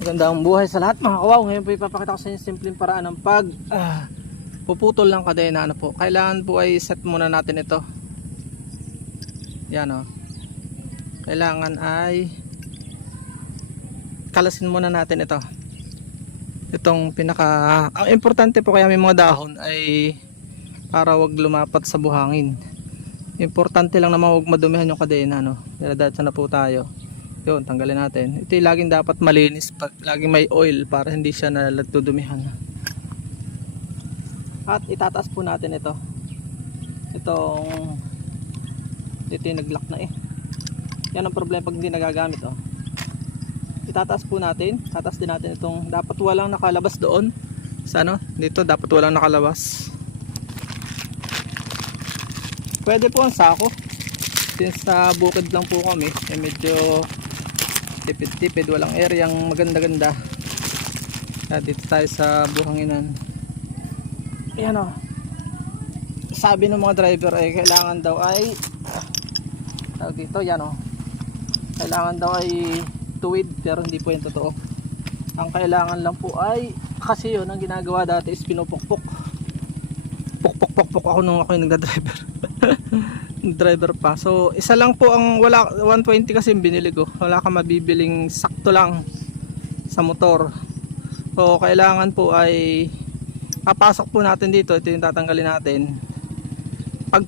Magandang buhay sa lahat mga kawaw. Ngayon po ipapakita ko sa inyo simpleng paraan ng puputol ng kadena. Ano po, kailangan po ay set muna natin ito. Yan o. Kailangan ay kalasin muna natin ito. Itong ang importante po kaya may mga dahon ay para wag lumapat sa buhangin. Importante lang naman wag madumihan yung kadena, no. Diretso na po tayo. Yun, tanggalin natin. Ito yung laging dapat malinis, laging may oil para hindi siya nalagdudumihan. At itataas po natin ito. Ito yung naglock na eh. Yan ang problema pag hindi nagagamit, oh. Itataas po natin. Tataas din natin itong dapat walang nakalabas doon. Sa ano? Dito dapat walang nakalabas. Pwede po ang sako. Since sa bukid lang po kami, eh medyo tipid-tipid, walang areang maganda-ganda. Dito tayo sa buhanginan. Ayan o. Sabi ng mga driver ay kailangan daw ay dito, yan o. Kailangan daw ay tuwid, pero hindi po yung totoo. Ang kailangan lang po ay, kasi yun ang ginagawa dati is pinupukpok. Pukpok ako nung ako yung nagda-driver. Driver pa. So isa lang po ang wala, 120 kasi yung binili ko. Wala ka mabibiling sakto lang sa motor. So kailangan po ay papasok po natin dito. Ito yung tatanggalin natin. Pag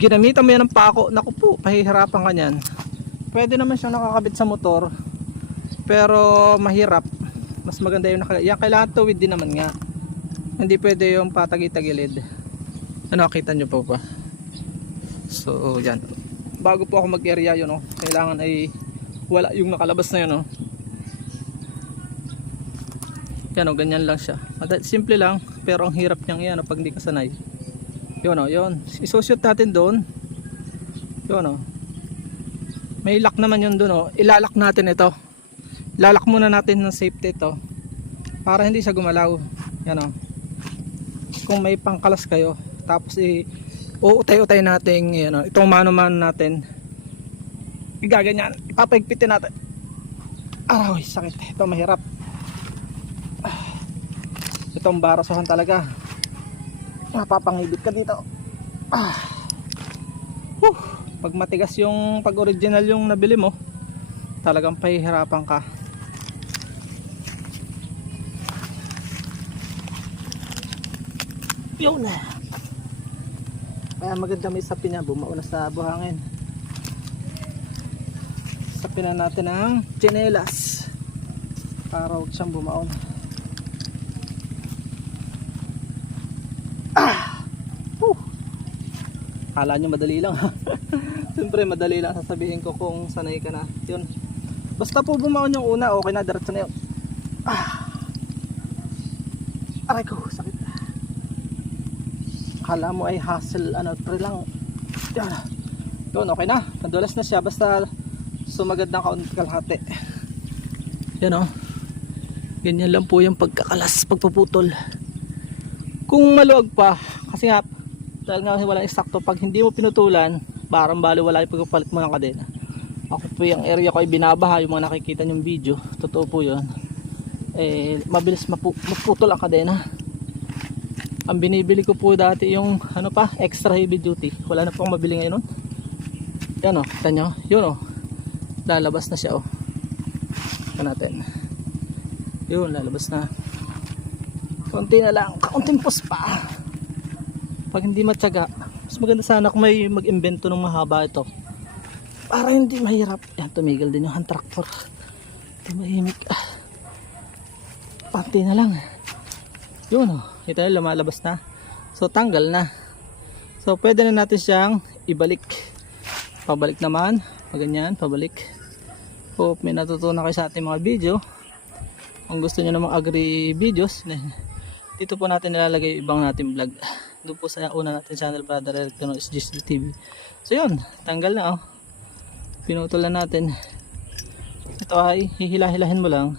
ginamitan mo yan ng pako, naku po, pahihirapan ka nyan. Pwede naman siyang nakakabit sa motor, pero mahirap. Mas maganda yung yan, kailangan tuwid din naman nga. Hindi pwede yung patagi-tagilid. Ano, nakita nyo po ba? So yan, bago po ako mag-area yun, oh, kailangan ay wala yung nakalabas na yun, oh. Yan, oh, ganyan lang siya. Simple lang, pero ang hirap niyang yan, oh, pag hindi ka sanay. Yun, oh, yun, isushoot natin doon. Yun, oh. May lock naman yun doon, oh. Ilalak natin ito. Ilalak muna natin ng safety ito para hindi siya gumalaw. Yan, oh. Kung may pangkalas kayo, tapos utay-utay natin, ano, itong mano-mano natin, igaganyan, ipapaigpitin natin. Aray, sakit. Ito mahirap. Itong barasohan talaga, mapapangibit ka dito. Pag matigas yung, pag original yung nabili mo, talagang pahihirapan ka. Yun na. Kaya maganda may sapin niya, bumauna sa buhangin. Sapin na natin ang tsinelas para huwag siyang bumaon. Kala nyo madali lang. Siyempre madali lang, sasabihin ko kung sanay ka na. Yun, basta po bumaon yung una, okay na, diretso na yun. Aray ko, sakit. Kala mo ay hassle, ano, pre lang. Yan. Yun, okay na. Nadulas na siya, basta sumagad ng kaunti kalahati. Yan, oh. Ganyan lang po yung pagkakalas, pagpuputol. Kung maluwag pa, kasi nga, dahil nga walang eksakto, pag hindi mo pinutulan, parang bali wala yung pagpapalit mo ng kadena. Ako po yung area ko ay binabaha, yung mga nakikita nyong video, totoo po yun. Eh, mabilis maputol ang kadena. Ang binibili ko po dati yung ano pa, extra heavy duty. Wala na pong mabili ngayon. Yan, oh, kita nyo, yun, oh, lalabas na siya, oh. Ito natin. Yun, lalabas na. Konti na lang, kaunting pus pa. Pag hindi matyaga, mas maganda sana kung may mag-invento ng mahaba ito para hindi mahirap. Yan, tumigil din yung hand tractor. Tumahimik. Pati na lang. Yun, oh, ito na, lumalabas na. So tanggal na. So pwede na natin siyang ibalik. Pabalik naman, ganyan, pabalik. Hope may natutunan kayo sa ating mga video. Kung gusto niyo namang agri videos, dito po natin nilalagay yung ibang natin vlog. Doon po sa una natin channel, Brother Eric Tino SGC TV. So yun, tanggal na, oh. Pinutulan natin. Ito ay hihila-hilahin mo lang.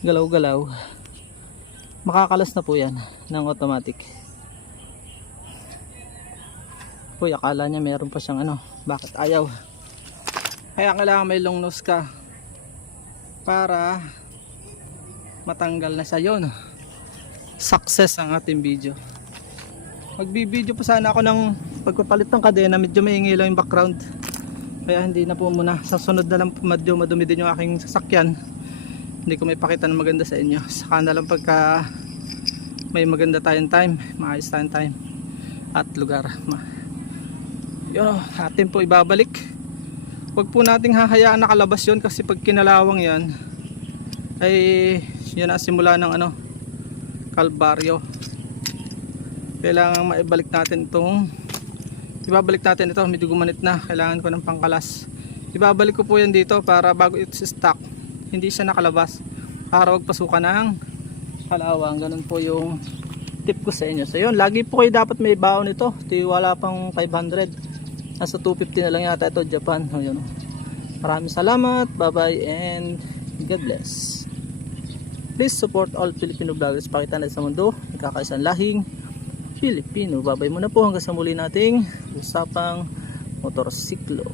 Galaw-galaw. Makakalas na po yan ng automatic. Uy, akala niya meron pa siyang ano, bakit ayaw? Kaya kailangan may long nose ka para matanggal na siya. Yun, success ang ating video. Magbibideo po sana ako ng pagpapalit ng kadena. Medyo maingay lang yung background, kaya hindi na po muna. Sa sunod na lang po, medyo madumi din yung aking sasakyan, hindi ko may pakita ng maganda sa inyo. Saka na lang pagka may maganda tayong time, maayos tayong time at lugar. Yun, atin po ibabalik. Huwag po nating hahayaan nakalabas yun, kasi pag kinalawang yan ay yun ang simula ng ano, kalbaryo. Kailangan maibalik natin itong, ibabalik natin ito, medyo gumanit na, kailangan ko ng pangkalas. Ibabalik ko po yan dito para bago ito stock, hindi siya nakalabas, para wag pasukan ng kalawang. Ganun po yung tip ko sa inyo. So yun, lagi po kayo dapat may baon ito. Wala pang 500, nasa 250 na lang yata ito, Japan. So yun, maraming salamat, bye bye and God bless. Please support all Filipino vloggers. Pakita natin sa mundo, nagkakaisang lahing Filipino. Babay muna po hanggang sa muli nating usapang motorsiklo.